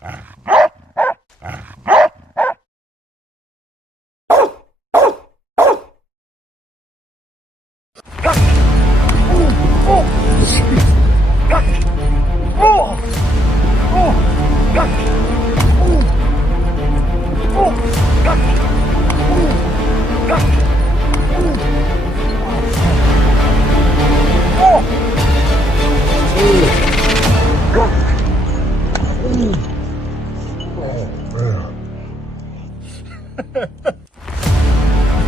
That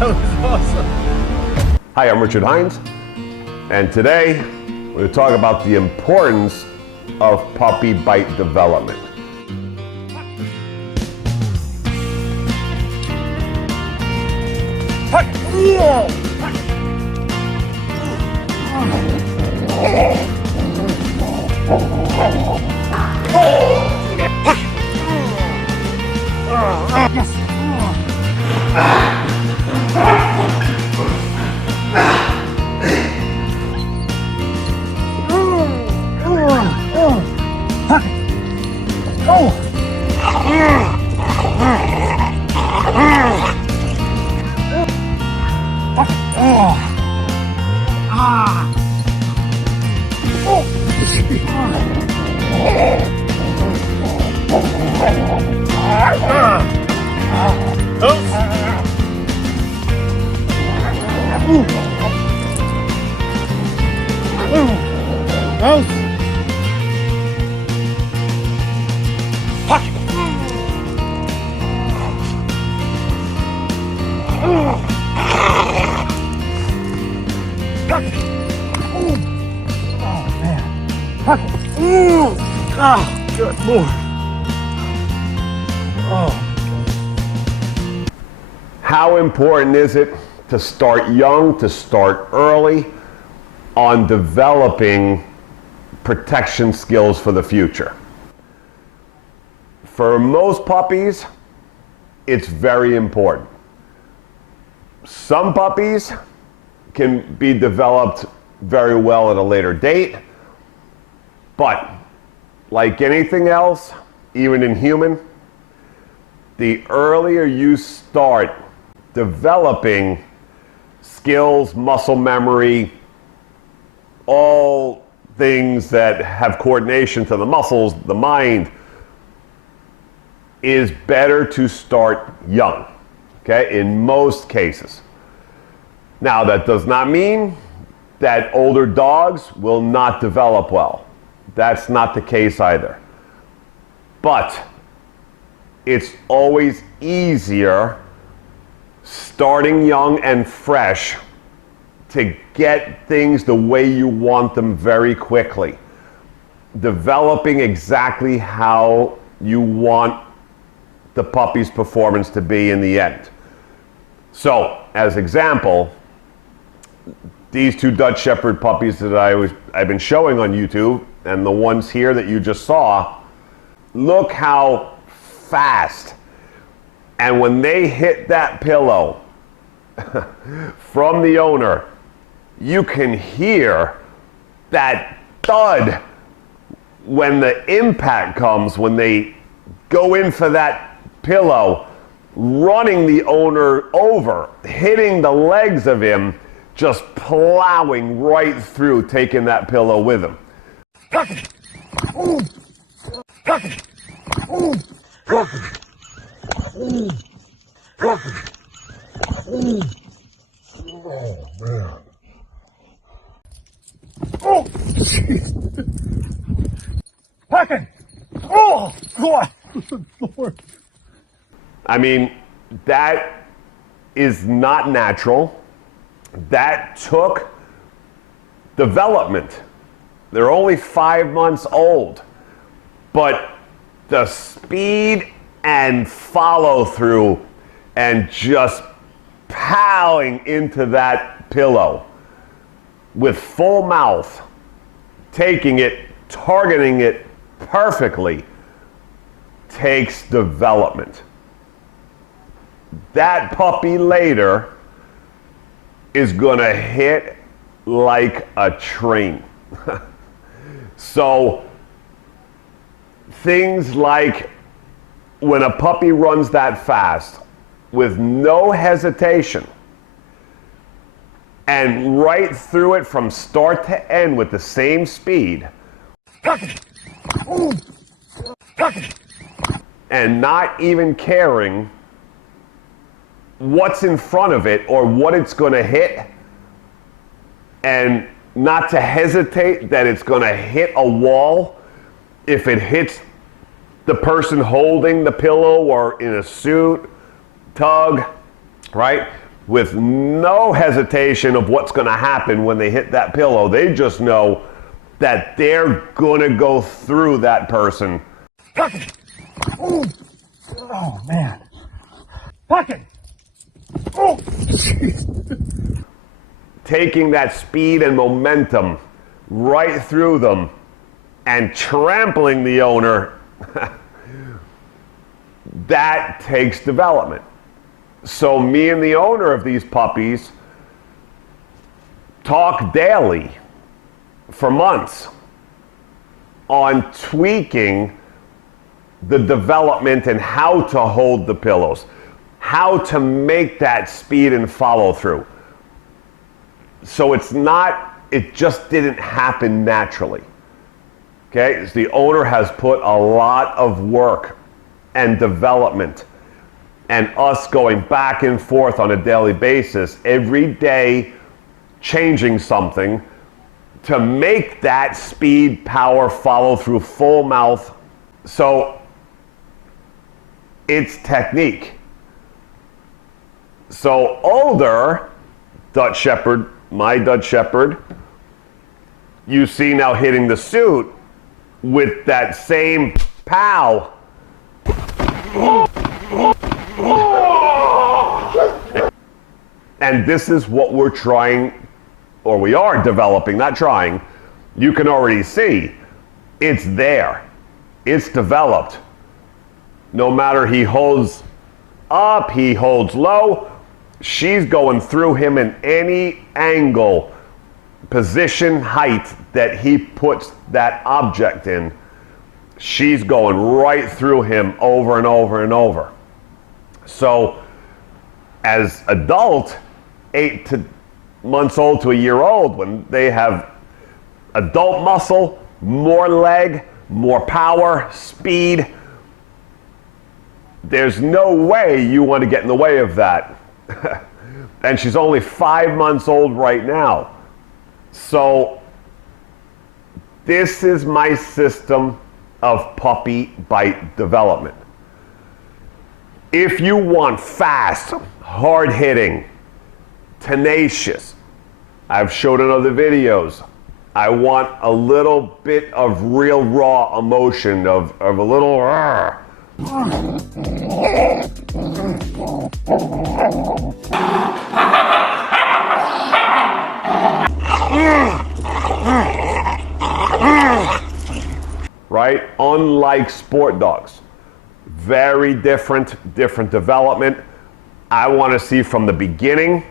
was awesome. Hi, I'm Richard Heinz, and today we're going to talk about the importance of puppy bite development. Oh, good Lord. Oh. How important is it to start young, to start early on developing protection skills for the future? For most puppies, it's very important. Some puppies can be developed very well at a later date, but like anything else, even in human, the earlier you start developing skills, muscle memory, all things that have coordination to the muscles, the mind, is better to start young, okay, in most cases. Now, that does not mean that older dogs will not develop well. That's not the case either. But it's always easier starting young and fresh to get things the way you want them very quickly. Developing exactly how you want the puppy's performance to be in the end. So, as example, these two Dutch Shepherd puppies that I've been showing on YouTube, and the ones here that you just saw, look how fast. And when they hit that pillow from the owner, you can hear that thud when the impact comes, when they go in for that pillow, running the owner over, hitting the legs of him, just plowing right through, taking that pillow with him. Oh, man. Oh, jeez. Packing. Oh, God. Good Lord. I mean, that is not natural. That took development. They're only 5 months old, but the speed and follow through and just plowing into that pillow with full mouth, taking it, targeting it perfectly, takes development. That puppy later is gonna hit like a train. So things like when a puppy runs that fast with no hesitation and right through it from start to end with the same speed, and not even caring what's in front of it or what it's going to hit, and not to hesitate that it's going to hit a wall if it hits the person holding the pillow or in a suit, tug, right? With no hesitation of what's going to happen when they hit that pillow. They just know that they're going to go through that person. Oh, man. Pocket! Oh, jeez. Taking that speed and momentum right through them and trampling the owner, that takes development. So me and the owner of these puppies talk daily for months on tweaking the development and how to hold the pillows, how to make that speed and follow through. So it just didn't happen naturally. Okay, so the owner has put a lot of work and development and us going back and forth on a daily basis, every day changing something to make that speed, power, follow through, full mouth. So it's technique. So older Dutch Shepherd, my Dutch Shepherd, you see now hitting the suit with that same pow. And this is what we're trying, or we are developing, not trying. You can already see it's there. It's developed. No matter he holds up, he holds low, she's going through him in any angle, position, height that he puts that object in. She's going right through him over and over and over. So as adult, 8 months old to a year old, when they have adult muscle, more leg, more power, speed, there's no way you want to get in the way of that. And she's only 5 months old right now. So this is my system of puppy bite development. If you want fast, hard-hitting, tenacious, I've showed in other videos, I want a little bit of real raw emotion, of a little right? Unlike sport dogs. Very different development. I want to see from the beginning,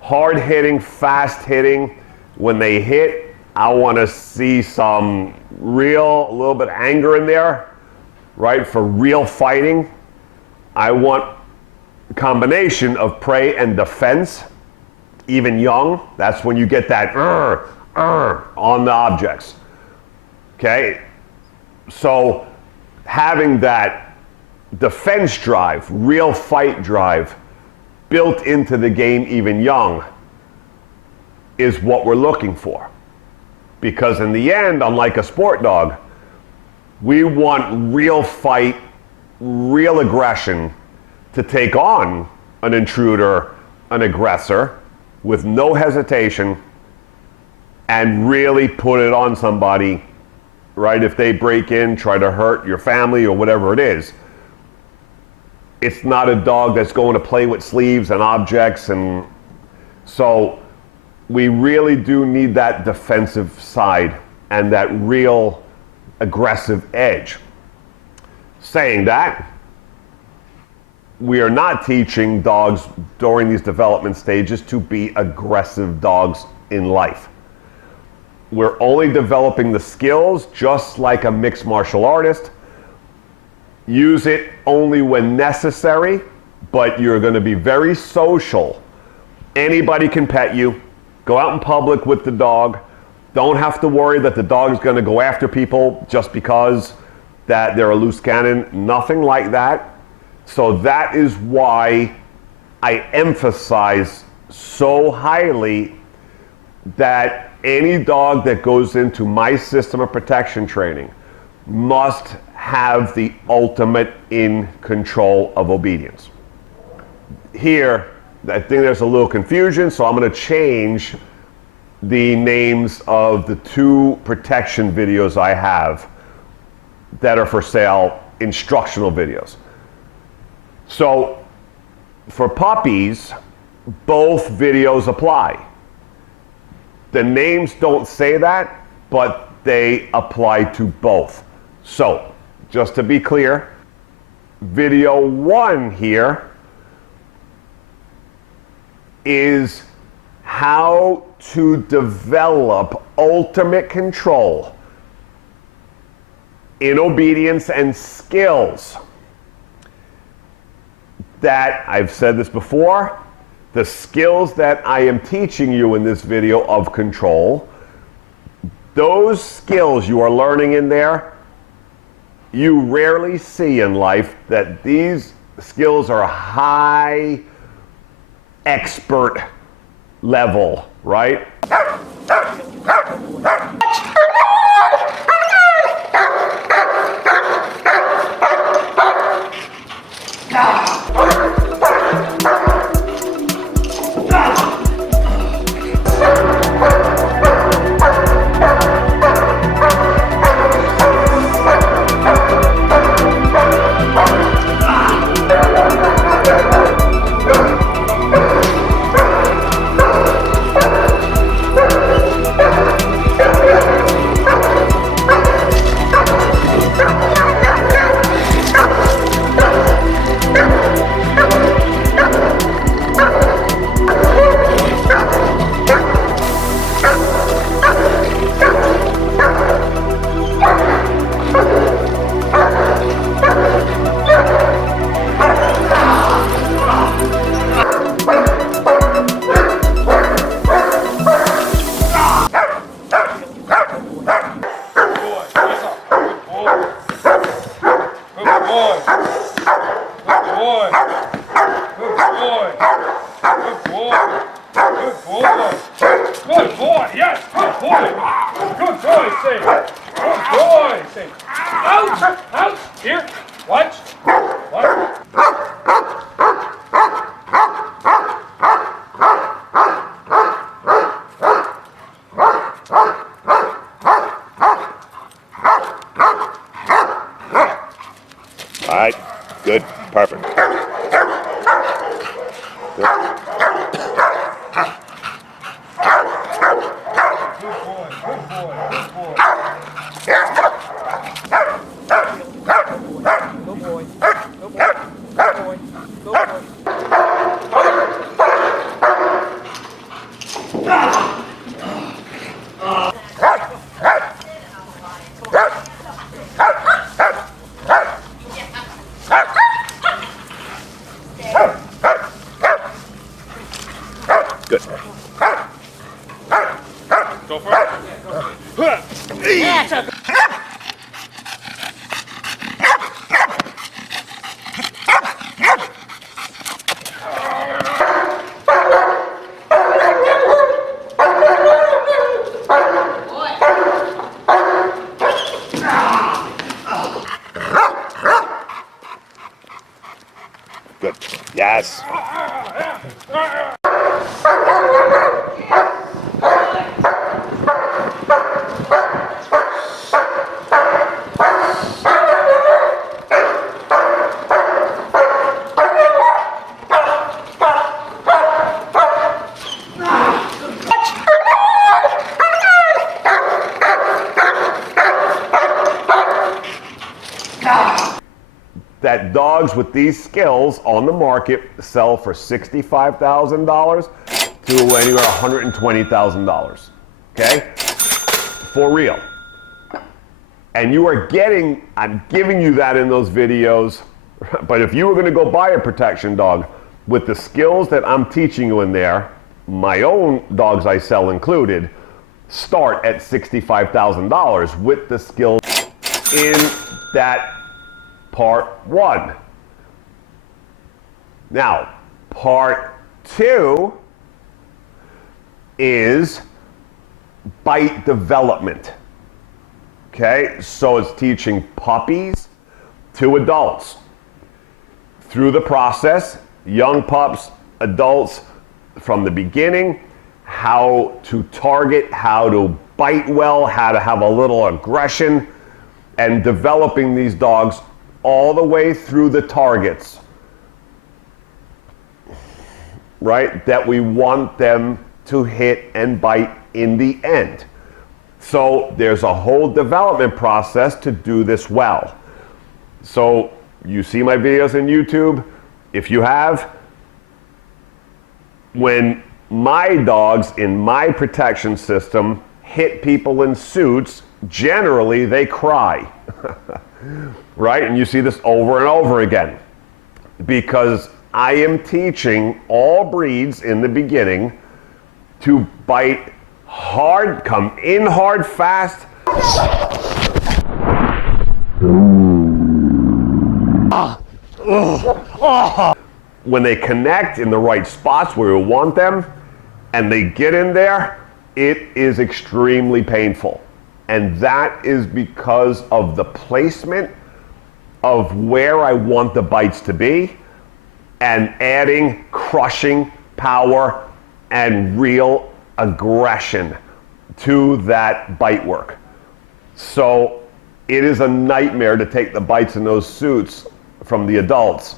hard hitting, fast hitting. When they hit, I want to see some a little bit of anger in there, right? For real fighting. I want a combination of prey and defense, even young. That's when you get that on the objects. Okay? So having that defense drive, real fight drive, built into the game even young is what we're looking for. Because in the end, unlike a sport dog, we want real fight, real aggression to take on an intruder, an aggressor, with no hesitation, and really put it on somebody, right? If they break in, try to hurt your family or whatever it is. It's not a dog that's going to play with sleeves and objects, and so we really do need that defensive side and that real aggressive edge. Saying that, we are not teaching dogs during these development stages to be aggressive dogs in life. We're only developing the skills, just like a mixed martial artist, Use it only when necessary, but you're going to be very social. Anybody can pet you. Go out in public with the dog. Don't have to worry that the dog is going to go after people just because that they're a loose cannon. Nothing like that. So that is why I emphasize so highly that any dog that goes into my system of protection training must have the ultimate in control of obedience. Here, I think there's a little confusion, so I'm going to change the names of the 2 protection videos I have that are for sale, instructional videos. So for puppies, both videos apply. The names don't say that, but they apply to both. So, just to be clear, video 1 here is how to develop ultimate control in obedience and skills. That, I've said this before, the skills that I am teaching you in this video of control, those skills you are learning in there, you rarely see in life that these skills are high expert level, right? All right, good, perfect. Good. Go for it. Good. Yes. That dogs with these skills on the market sell for $65,000 to anywhere $120,000. Okay? For real. And I'm giving you that in those videos, but if you were going to go buy a protection dog with the skills that I'm teaching you in there, my own dogs I sell included, start at $65,000 with the skills in that part 1. Now, part 2 is bite development. Okay, so it's teaching puppies to adults. Through the process, young pups, adults, from the beginning, how to target, how to bite well, how to have a little aggression, and developing these dogs all the way through the targets, right, that we want them to hit and bite in the end. So there's a whole development process to do this well. So you see my videos on YouTube. If you have, when my dogs in my protection system hit people in suits, generally they cry, right? And you see this over and over again because I am teaching all breeds in the beginning to bite hard, come in hard, fast. When they connect in the right spots where we want them and they get in there, it is extremely painful. And that is because of the placement of where I want the bites to be and adding crushing power and real aggression to that bite work. So it is a nightmare to take the bites in those suits from the adults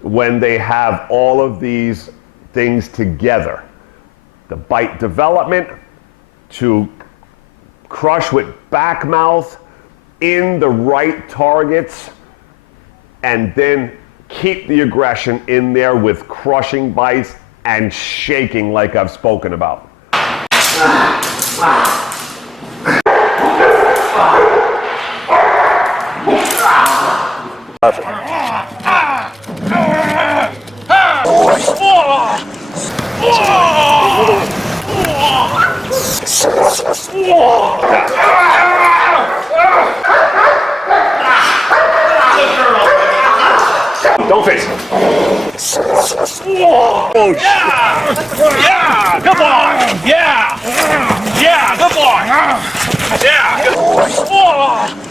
when they have all of these things together. The bite development to crush with back mouth in the right targets and then keep the aggression in there with crushing bites and shaking like I've spoken about. Don't face it. Oh, yeah! Yeah! Good boy! Yeah! Yeah! Good boy! Yeah! Good boy!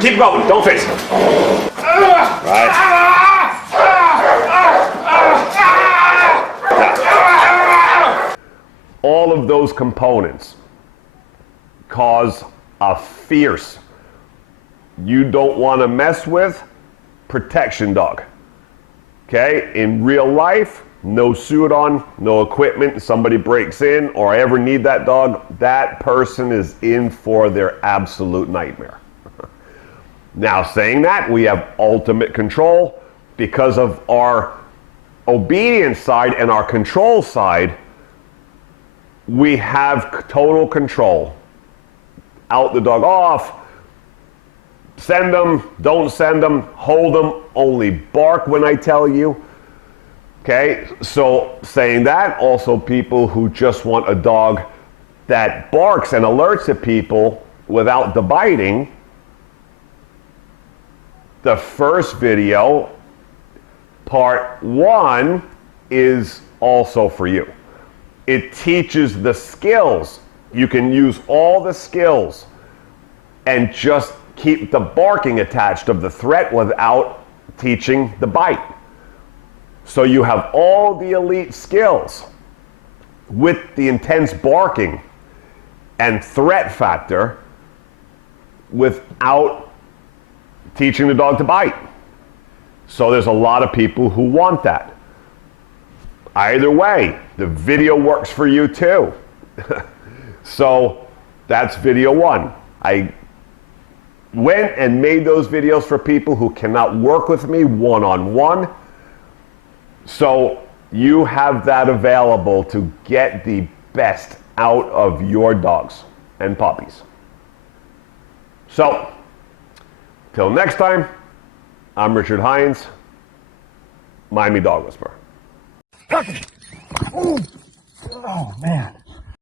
Keep going. Don't face it. Right. All of those components cause a fierce, you don't want to mess with protection dog. Okay? In real life, no suit on, no equipment, somebody breaks in, or I ever need that dog, that person is in for their absolute nightmare. Now, saying that, we have ultimate control because of our obedience side and our control side. We have total control. Out the dog off, send them, don't send them, hold them, only bark when I tell you. Okay, so saying that, also people who just want a dog that barks and alerts at people without the biting, the first video, part 1, is also for you. It teaches the skills. You can use all the skills and just keep the barking attached of the threat without teaching the bite. So you have all the elite skills with the intense barking and threat factor without teaching the dog to bite. So there's a lot of people who want that. Either way, the video works for you too. So that's video 1. I went and made those videos for people who cannot work with me one-on-one. So you have that available to get the best out of your dogs. and puppies. So, till next time, I'm Richard Heinz, Miami Dog Whisperer. Puck it! Oh, man.